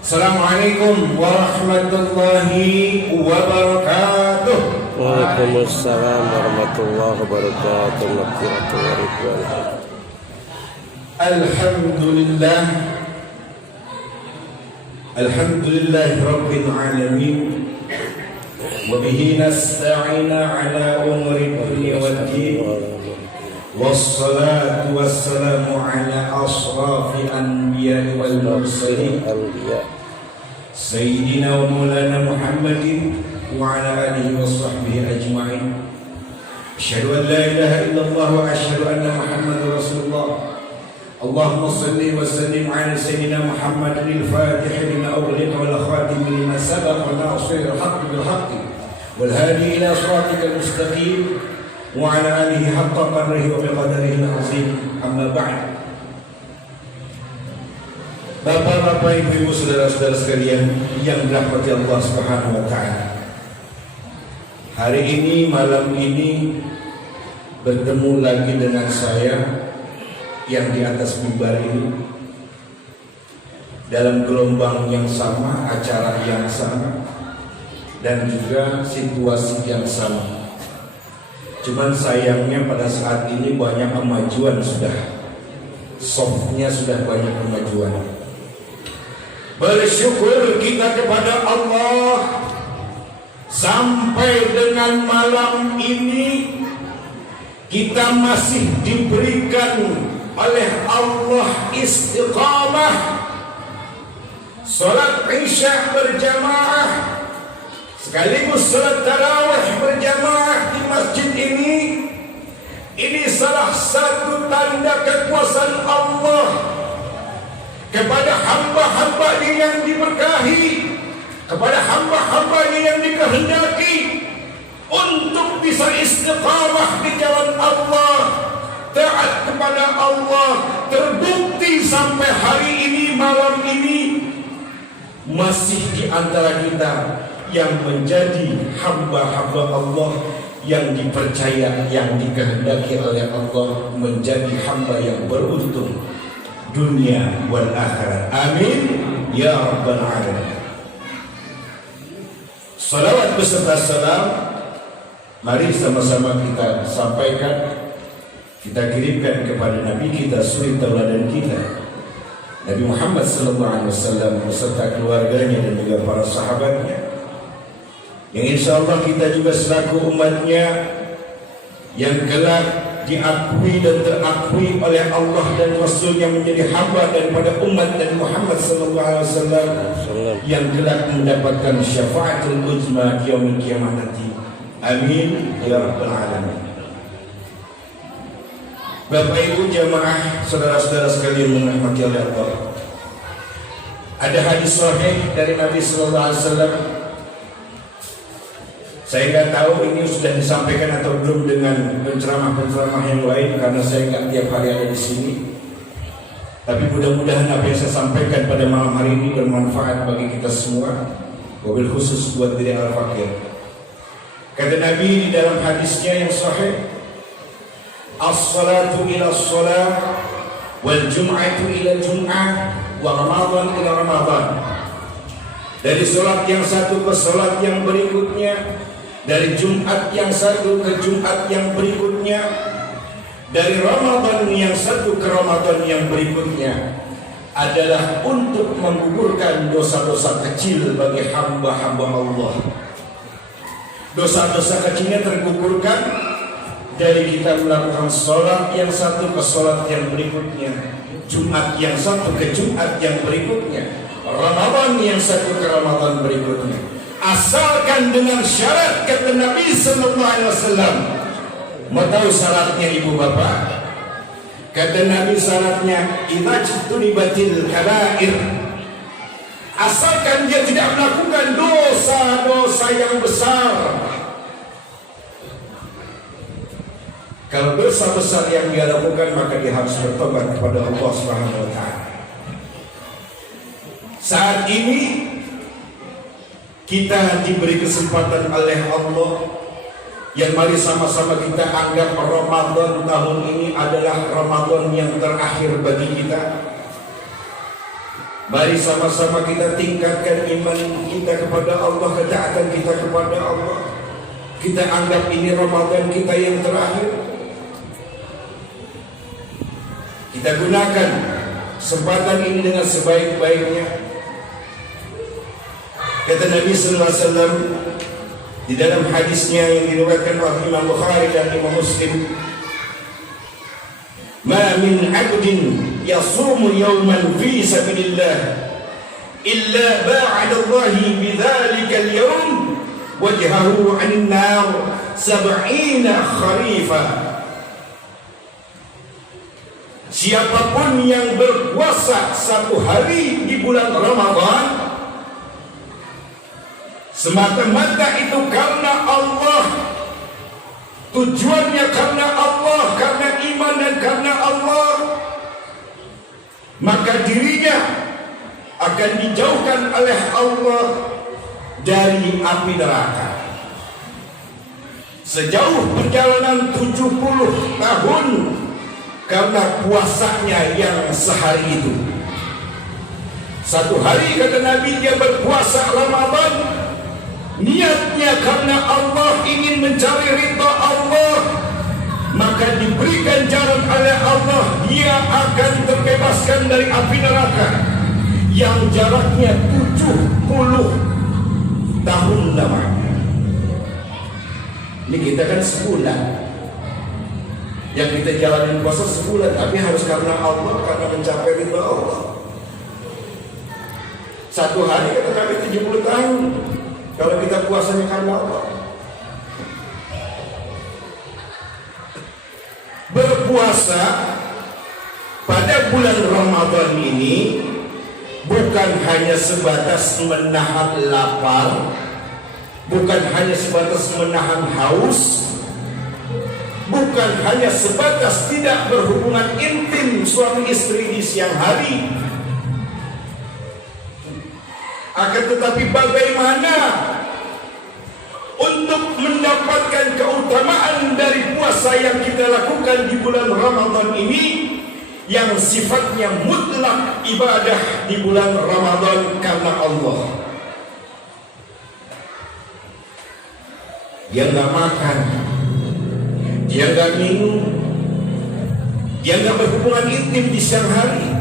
Assalamualaikum warahmatullahi wabarakatuh. Waalaikumsalam warahmatullahi wabarakatuh. Alhamdulillah, alhamdulillah rabbil alamin. Wabihi nasta'ina ala umuri dunya waddin. Wassalatu wassalamu ala asrafi anbiya wal mursalin Sayyidina wa maulana Muhammadin wa ala alihi wa sahbihi ajma'in. Asyhadu an la ilaha illallah wa asyhadu anna Muhammadar Rasulullah. Allahumma salli wa sallim ala sayyidina Muhammadin al-fatih lima ughliqa wal khatim lima sabaqa nasiril haqqi bil haqqi wal hadi ila siratikal mustaqim wa ala alihi haqqa qadrihi wa biqadarihi al-azim. Amma ba'd. Bapak-bapak, ibu-ibu, saudara-saudara sekalian yang dirahmati Allah Subhanahu wa taala. Hari ini, malam ini bertemu lagi dengan saya yang di atas mimbar ini dalam gelombang yang sama, acara yang sama, dan juga situasi yang sama. Cuman sayangnya pada saat ini banyak kemajuan softnya sudah banyak kemajuan. Bersyukur kita kepada Allah sampai dengan malam ini kita masih diberikan oleh Allah istiqamah salat Isya berjamaah sekaligus salat tarawih berjamaah di masjid ini. Ini salah satu tanda kekuasaan Allah kepada hamba-hamba-Nya yang diberkahi, kepada hamba-hamba-Nya yang dikehendaki untuk bisa istiqamah di jalan Allah, taat kepada Allah. Terbukti sampai hari ini, malam ini masih di antara kita yang menjadi hamba-hamba Allah yang dipercaya, yang dikehendaki oleh Allah menjadi hamba yang beruntung dunia wal akhirat. Amin ya rabbal alamin. Salawat beserta salam mari sama-sama kita sampaikan, kita kirimkan kepada Nabi kita, suri tauladan kita, Nabi Muhammad sallallahu alaihi wasallam beserta keluarganya dan juga para sahabatnya, yang insyaallah kita juga selaku umatnya yang kelak diakui dan terakui oleh Allah dan Rasul-Nya menjadi hamba daripada umat Nabi Muhammad sallallahu alaihi wasallam yang kelak mendapatkan syafaatul uzma di yaumil qiyamah nanti. Amin ya rabbal alamin. Bapak Ibu jamaah, saudara-saudara sekalian yang dirahmati oleh Allah, ada hadis sahih dari Nabi sallallahu alaihi wasallam. Saya nggak tahu ini sudah disampaikan atau belum dengan penceramah-penceramah yang lain, karena saya nggak tiap hari ada di sini. Tapi mudah-mudahan apa yang saya sampaikan pada malam hari ini bermanfaat bagi kita semua, wabil khusus buat diri al-fakir. Kata Nabi di dalam hadisnya yang sahih, as-salatu ila as-salah, wal jum'atu ila jum'ah, wa ramadan ila ramadan. Dari salat yang satu ke salat yang berikutnya, dari Jumat yang satu ke Jumat yang berikutnya, dari Ramadan yang satu ke Ramadan yang berikutnya, adalah untuk menggugurkan dosa-dosa kecil bagi hamba-hamba Allah. Dosa-dosa kecilnya tergugurkan dari kita melakukan sholat yang satu ke sholat yang berikutnya, Jumat yang satu ke Jumat yang berikutnya, Ramadan yang satu ke Ramadan berikutnya. Asalkan dengan syarat, kata Nabi sallallahu alaihi wasallam. Mau tahu syaratnya ibu bapak? Kata Nabi syaratnya idajtunibatil kabair. Asalkan dia tidak melakukan dosa-dosa yang besar. Kalau dosa besar yang dia lakukan, maka dia harus bertobat kepada Allah Subhanahu wa taala. Saat ini kita diberi kesempatan oleh Allah yang mari sama-sama kita anggap Ramadan tahun ini adalah Ramadan yang terakhir bagi kita. Mari sama-sama kita tingkatkan iman kita kepada Allah, ketaatan kita kepada Allah. Kita anggap ini Ramadan kita yang terakhir. Kita gunakan kesempatan ini dengan sebaik-baiknya. Kata Nabi sallallahu alaihi wasallam di dalam hadisnya yang diriwayatkan oleh Imam Bukhari dan Imam Muslim, "Ma min 'abdin yasumu yawman fi sabilillah illa ba'ada Allah bidzalika al-yawm wajhahu 'anil nar 70 kharifa." Siapapun yang berpuasa satu hari di bulan Ramadan semata-mata itu karena Allah, tujuannya karena Allah, karena iman dan karena Allah, maka dirinya akan dijauhkan oleh Allah dari api neraka. Sejauh perjalanan 70 tahun karena puasanya yang sehari itu. Satu hari kata Nabi dia berpuasa Ramadan, niatnya karena Allah, ingin mencari ridha Allah, maka diberikan jalan oleh Allah, dia akan terbebaskan dari api neraka yang jaraknya 70 tahun lamanya. Ini kita kan sebulan yang kita jalanin puasa sebulan, tapi harus karena Allah, karena mencapai ridha Allah. Satu hari kata Nabi 70 tahun kalau kita puasanya karena Allah. Berpuasa pada bulan Ramadan ini bukan hanya sebatas menahan lapar, bukan hanya sebatas menahan haus, bukan hanya sebatas tidak berhubungan intim suami istri di siang hari, akan tetapi bagaimana untuk mendapatkan keutamaan dari puasa yang kita lakukan di bulan Ramadan ini, yang sifatnya mutlak ibadah di bulan Ramadan karena Allah. Dia nggak makan, dia nggak minum, dia nggak berhubungan intim di siang hari,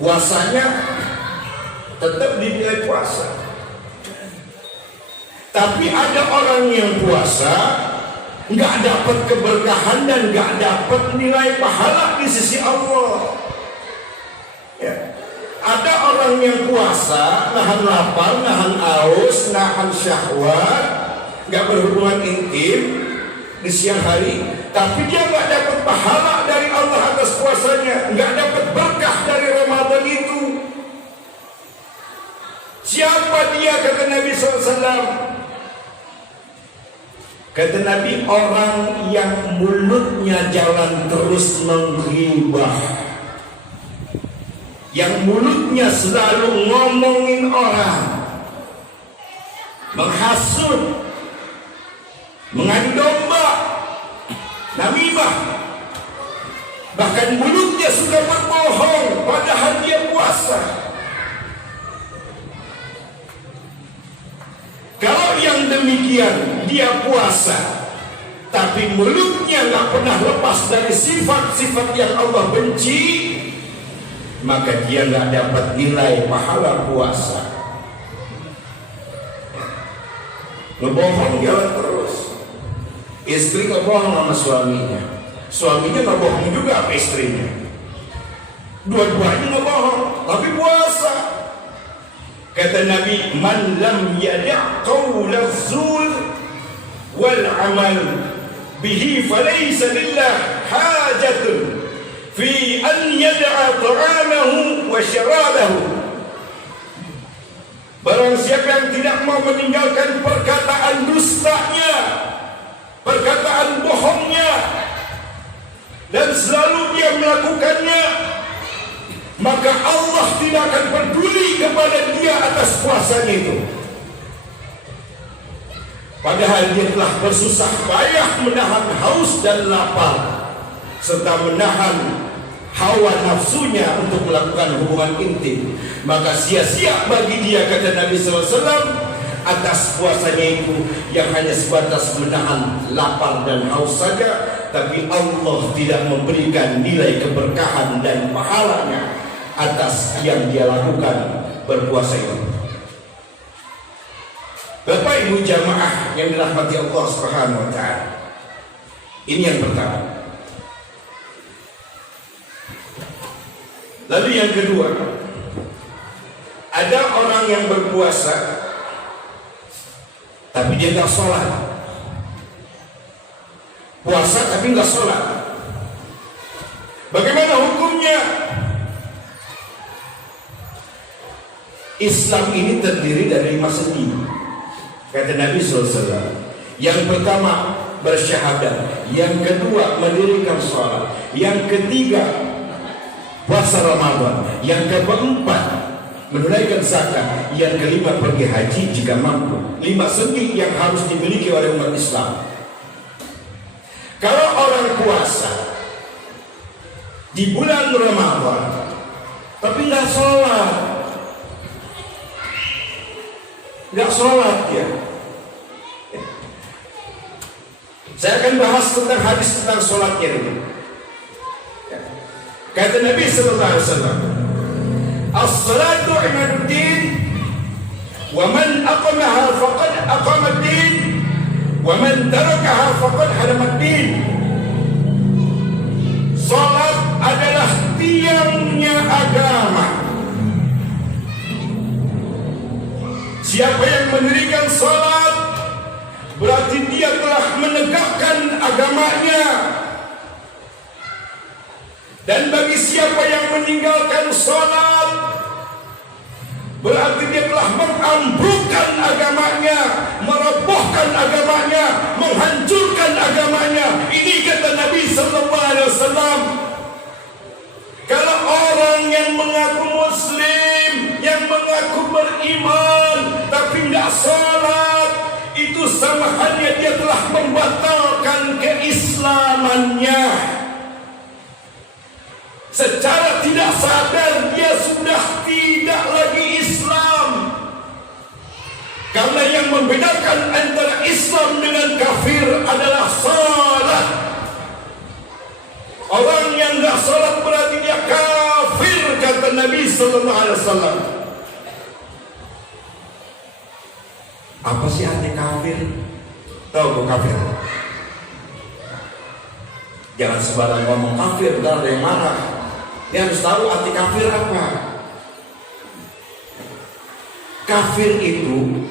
puasanya tetap dinilai puasa. Tapi ada orang yang puasa nggak dapat keberkahan dan nggak dapat nilai pahala di sisi Allah. Ya. Ada orang yang puasa nahan lapar, nahan haus, nahan syahwat, nggak berhubungan intim di siang hari, tapi dia nggak dapat pahala dari Allah atas puasanya, nggak dapat berkah dari Ramadan itu. Siapa dia kata Nabi SAW? Kata Nabi, orang yang mulutnya jalan terus menggibah, yang mulutnya selalu ngomongin orang, menghasut, mengadu domba, namimah, bahkan mulutnya suka berbohong padahal dia puasa. Kalau yang demikian dia puasa, tapi mulutnya nggak pernah lepas dari sifat-sifat yang Allah benci, maka dia nggak dapat nilai pahala puasa. Ngebohong jalan terus. Istri ngebohong sama suaminya, suaminya ngebohong juga sama istrinya. Dua-duanya ngebohong, tapi puasa. Kata Nabi, man lam yada' qawla zur wal amal bihi falaysa lillah hajatun fi an yada'a ta'amahu wa syarabahu. Barang siapa yang tidak mau meninggalkan perkataan dustanya, perkataan bohongnya, dan selalu dia melakukannya, maka Allah tidak akan peduli kepada dia atas puasanya itu. Padahal dia telah bersusah payah menahan haus dan lapar, serta menahan hawa nafsunya untuk melakukan hubungan intim, maka sia-sia bagi dia, kata Nabi SAW, atas puasanya itu yang hanya sebatas menahan lapar dan haus saja, tapi Allah tidak memberikan nilai keberkahan dan pahalanya atas yang dia lakukan berpuasa itu. Bapak Ibu jamaah yang dirahmati Allah Subhanahu wa taala. Ini yang pertama. Lalu yang kedua, ada orang yang berpuasa tapi dia nggak sholat. Puasa tapi nggak sholat. Bagaimana hukumnya? Islam ini terdiri dari 5 sendi, kata Nabi SAW. Yang pertama bersyahadat, yang kedua mendirikan sholat, yang ketiga puasa Ramadan, yang keempat menunaikan zakat, yang kelima pergi haji jika mampu. 5 sendi yang harus dimiliki oleh umat Islam. Kalau orang puasa di bulan Ramadan tapi nggak sholat, ya. Saya akan bahas tentang hadis tentang sholatnya ini. Kata Nabi sallallahu alaihi wasallam, "As-salatu imaduddin, wa man aqamaha faqad aqama ad-din, wa man tarakaha faqad hadama ad-din." Salat adalah tiangnya agama. Siapa yang mendirikan salat berarti dia telah menegakkan agamanya. Dan bagi siapa yang meninggalkan salat berarti dia telah mengambrukkan agamanya, merobohkan agamanya, menghancurkan agamanya. Ini kata Nabi sallallahu alaihi wasallam. Kalau orang yang mengaku muslim, yang mengaku beriman tapi tidak salat, itu sama halnya dia telah membatalkan keislamannya. Secara tidak sadar dia sudah tidak lagi Islam. Karena yang membedakan antara Islam dengan kafir adalah salat. Orang yang tidak salat berarti dia kafir, kata Nabi sallallahu alaihi wasallam. Apa sih arti kafir? Tahu kok kafir? Jangan sembarang ngomong kafir, ntar ada yang marah. Dia harus tahu arti kafir apa. Kafir itu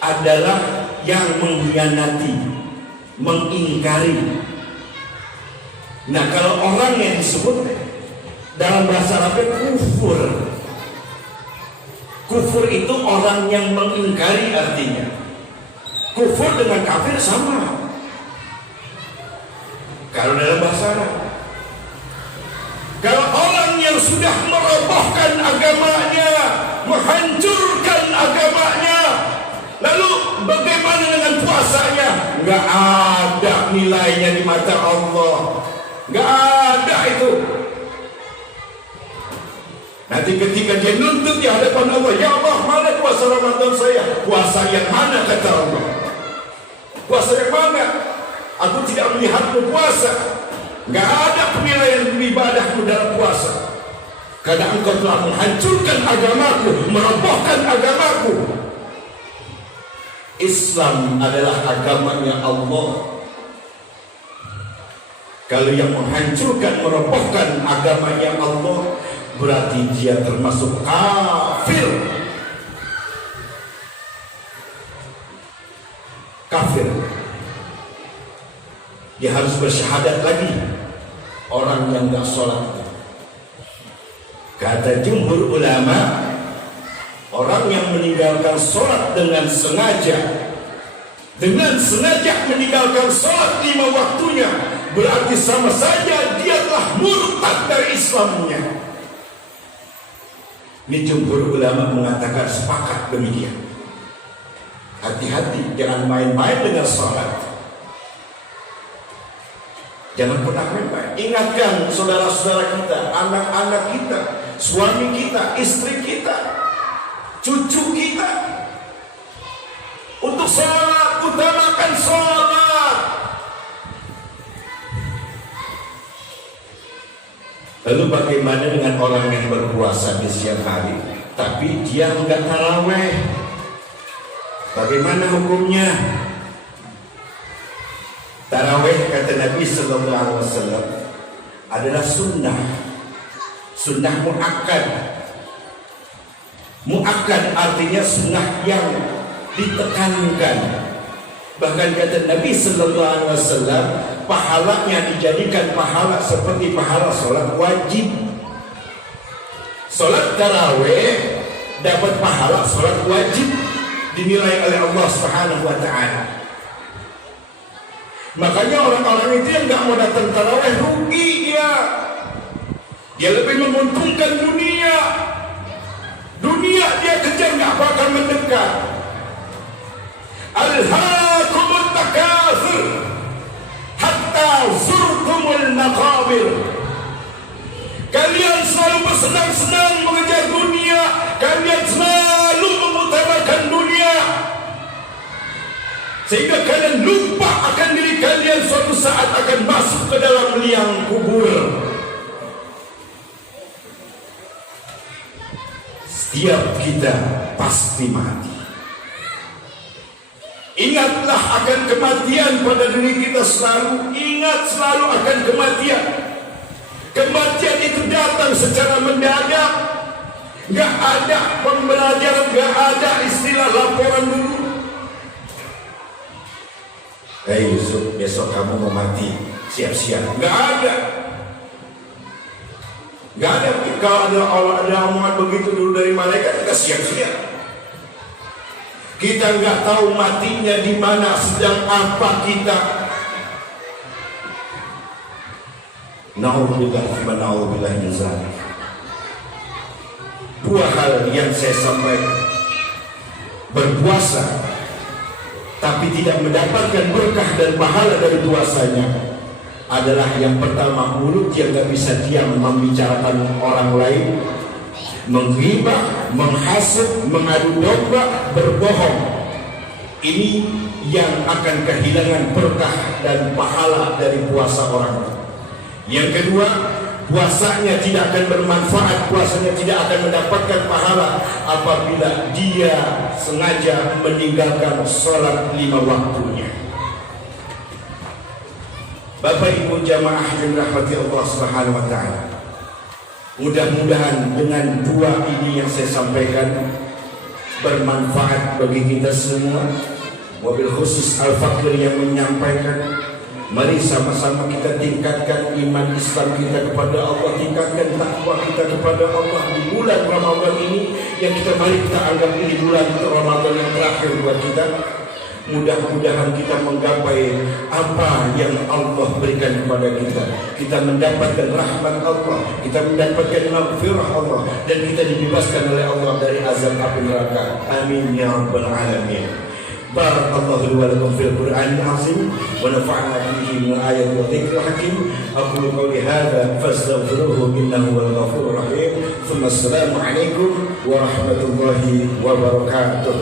adalah yang mengkhianati, mengingkari. Nah, kalau orang yang disebut dalam bahasa Arabnya kufur. Kufur itu orang yang mengingkari artinya. Kufur dengan kafir sama. Kalau dalam bahasa Arab, kalau orang yang sudah merobohkan agamanya, menghancurkan agamanya, lalu bagaimana dengan puasanya? Nggak ada nilainya di mata Allah. Nggak ada itu. Nanti ketika dia nuntut di hadapan Allah, ya Allah, mana puasa Ramadan saya? Puasa yang mana, kata Allah? Puasa yang mana? Aku tidak melihatmu puasa. Nggak ada penilaian ibadahmu dalam puasa. Karena engkau telah menghancurkan agamaku, merobohkan agamaku. Islam adalah agamanya Allah. Kalau yang menghancurkan, merobohkan agamanya Allah, berarti dia termasuk kafir. Kafir. Dia harus bersyahadat lagi. Orang yang gak sholat, kata jumhur ulama, orang yang meninggalkan sholat dengan sengaja meninggalkan sholat 5 waktunya, berarti sama saja dia telah murtad dari Islamnya. Ini jumhur ulama mengatakan sepakat demikian. Hati-hati, jangan main-main dengan sholat. Jangan pernah main-main. Ingatkan saudara-saudara kita, anak-anak kita, suami kita, istri kita, cucu kita, untuk sholat, utamakan sholat. Lalu bagaimana dengan orang yang berpuasa di siang hari tapi dia enggak taraweh? Bagaimana hukumnya? Taraweh kata Nabi sallallahu alaihi wasallam adalah sunnah muakkad. Muakkad artinya sunnah yang ditekankan. Bahkan kata Nabi sallallahu alaihi wasallam, pahalanya dijadikan pahala seperti pahala sholat wajib. Sholat taraweh dapat pahala sholat wajib, dinilai oleh Allah Subhanahu wa taala. Makanya orang-orang itu yang nggak mau datang taraweh rugi dia. Dia lebih menguntungkan dunia. Dunia dia kejar nggak bakal mendekat. Alhaakumut takatsur hatta zurtumul maqabir. Kalian selalu bersenang-senang mengejar dunia. Kalian selalu mengutamakan dunia, sehingga kalian lupa akan diri kalian suatu saat akan masuk ke dalam liang kubur. Setiap kita pasti mati. Ingatlah akan kematian pada diri kita selalu. Ingat selalu akan kematian. Kematian itu datang secara mendadak. Gak ada pembelajaran, gak ada istilah laporan dulu. Hei Yusuf, besok kamu mau mati, siap-siap. Gak ada. Gak ada. Kalau ada omongan begitu dulu dari malaikat, kita siap-siap. Kita gak tahu matinya di mana, sedang apa kita. Na'udzubillah min zalik. Dua hal yang saya sampaikan. Berpuasa tapi tidak mendapatkan berkah dan pahala dari puasanya adalah yang pertama, mulut yang gak bisa diam membicarakan orang lain, menghibah, menghasut, mengadu domba, berbohong. Ini yang akan kehilangan berkah dan pahala dari puasa orang. Yang kedua, puasanya tidak akan bermanfaat, puasanya tidak akan mendapatkan pahala apabila dia sengaja meninggalkan sholat 5 waktunya. Bapak Ibu jamaah yang dirahmati Allah Subhanahu wa taala, mudah-mudahan dengan dua ini yang saya sampaikan bermanfaat bagi kita semua. Wabil khusus Al-Fakir yang menyampaikan, mari sama-sama kita tingkatkan iman Islam kita kepada Allah, tingkatkan takwa kita kepada Allah di bulan Ramadan ini yang mari kita anggap ini bulan Ramadan yang terakhir buat kita. Mudah-mudahan kita menggapai apa yang Allah berikan kepada kita. Kita mendapatkan rahmat Allah, kita mendapatkan maghfirah Allah, dan kita dibebaskan oleh Allah dari azab api neraka. Amin ya rabbal alamin. Barakallahu li wa lakum fil Qur'anil azim wa nafa'na bihi min ayati wa dhikril hakim. Aqulu qawli hadza fastaghfiruhu innahu huwal ghafurur rahim. Assalamu alaikum warahmatullahi wabarakatuh.